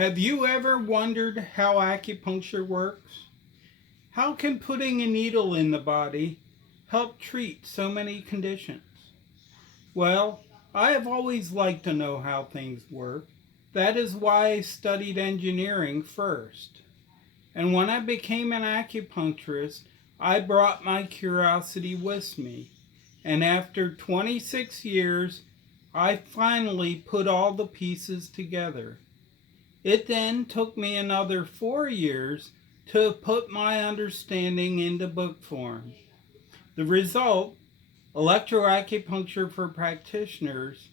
Have you ever wondered how acupuncture works? How can putting a needle in the body help treat so many conditions? Well, I have always liked to know how things work. That is why I studied engineering first. And when I became an acupuncturist, I brought my curiosity with me. And after 26 years, I finally put all the pieces together. It then took me another 4 years to put my understanding into book form. The result, Electroacupuncture for Practitioners,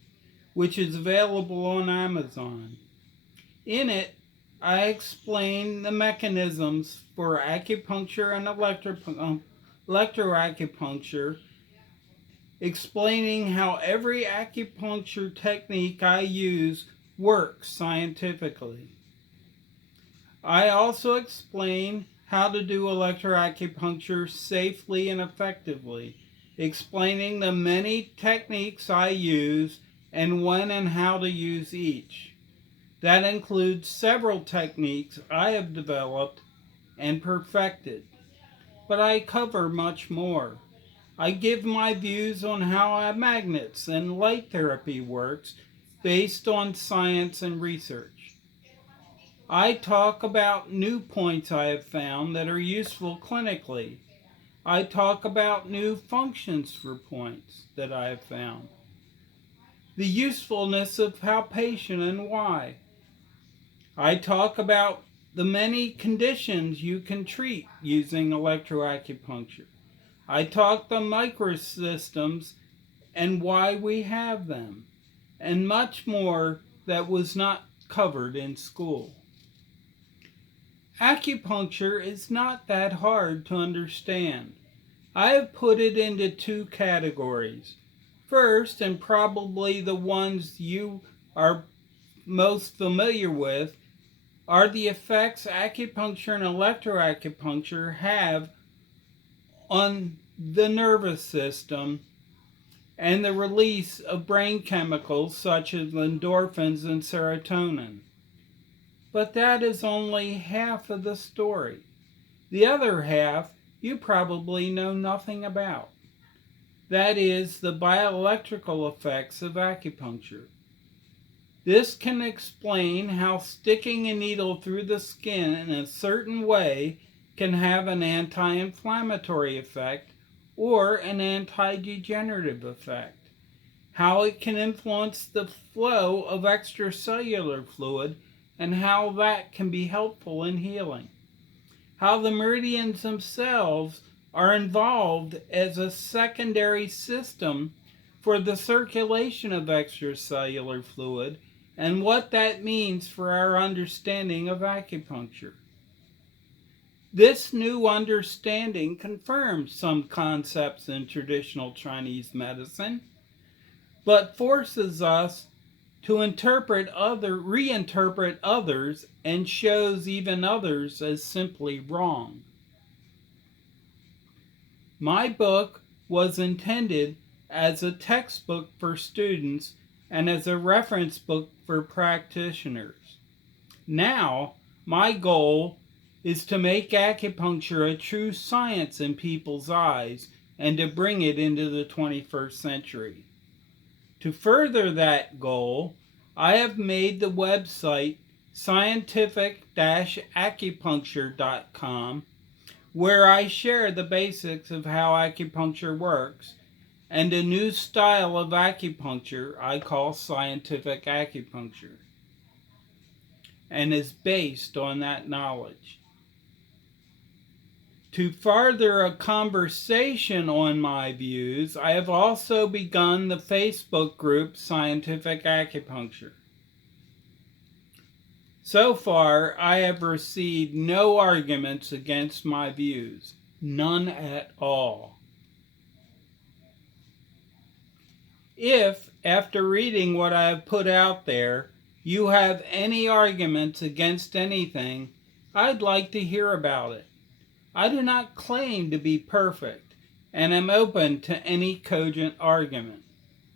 which is available on Amazon. In it, I explain the mechanisms for acupuncture and electroacupuncture, explaining how every acupuncture technique I use works scientifically. I also explain how to do electroacupuncture safely and effectively, explaining the many techniques I use and when and how to use each. That includes several techniques I have developed and perfected. But I cover much more. I give my views on how magnets and light therapy works based on science and research. I talk about new points I have found that are useful clinically. I talk about new functions for points that I have found. The usefulness of how patient and why. I talk about the many conditions you can treat using electroacupuncture. I talk the microsystems and why we have them, and much more that was not covered in school. Acupuncture is not that hard to understand. I have put it into two categories. First, and probably the ones you are most familiar with, are the effects acupuncture and electroacupuncture have on the nervous system and the release of brain chemicals such as endorphins and serotonin. But that is only half of the story. The other half you probably know nothing about. That is the bioelectrical effects of acupuncture. This can explain how sticking a needle through the skin in a certain way can have an anti-inflammatory effect or an anti-degenerative effect. How it can influence the flow of extracellular fluid and how that can be helpful in healing. How the meridians themselves are involved as a secondary system for the circulation of extracellular fluid and what that means for our understanding of acupuncture. This new understanding confirms some concepts in traditional Chinese medicine, but forces us to reinterpret others and shows even others as simply wrong. My book was intended as a textbook for students and as a reference book for practitioners. Now, my goal is to make acupuncture a true science in people's eyes and to bring it into the 21st century. To further that goal, I have made the website scientific-acupuncture.com, where I share the basics of how acupuncture works and a new style of acupuncture I call scientific acupuncture, and is based on that knowledge. To further a conversation on my views, I have also begun the Facebook group Scientific Acupuncture. So far, I have received no arguments against my views. None at all. If, after reading what I have put out there, you have any arguments against anything, I'd like to hear about it. I do not claim to be perfect, and am open to any cogent argument.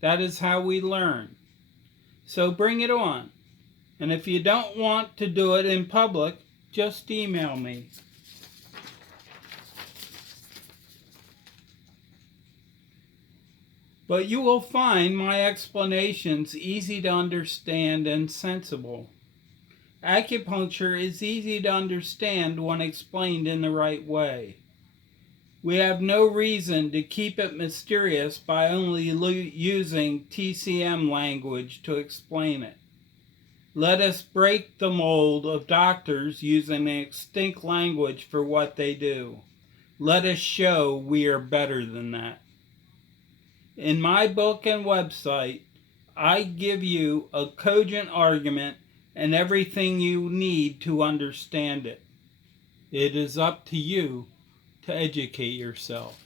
That is how we learn. So bring it on. And if you don't want to do it in public, just email me. But you will find my explanations easy to understand and sensible. Acupuncture is easy to understand when explained in the right way. We have no reason to keep it mysterious by only using TCM language to explain it. Let us break the mold of doctors using an extinct language for what they do. Let us show we are better than that. In my book and website, I give you a cogent argument and everything you need to understand it. It is up to you to educate yourself.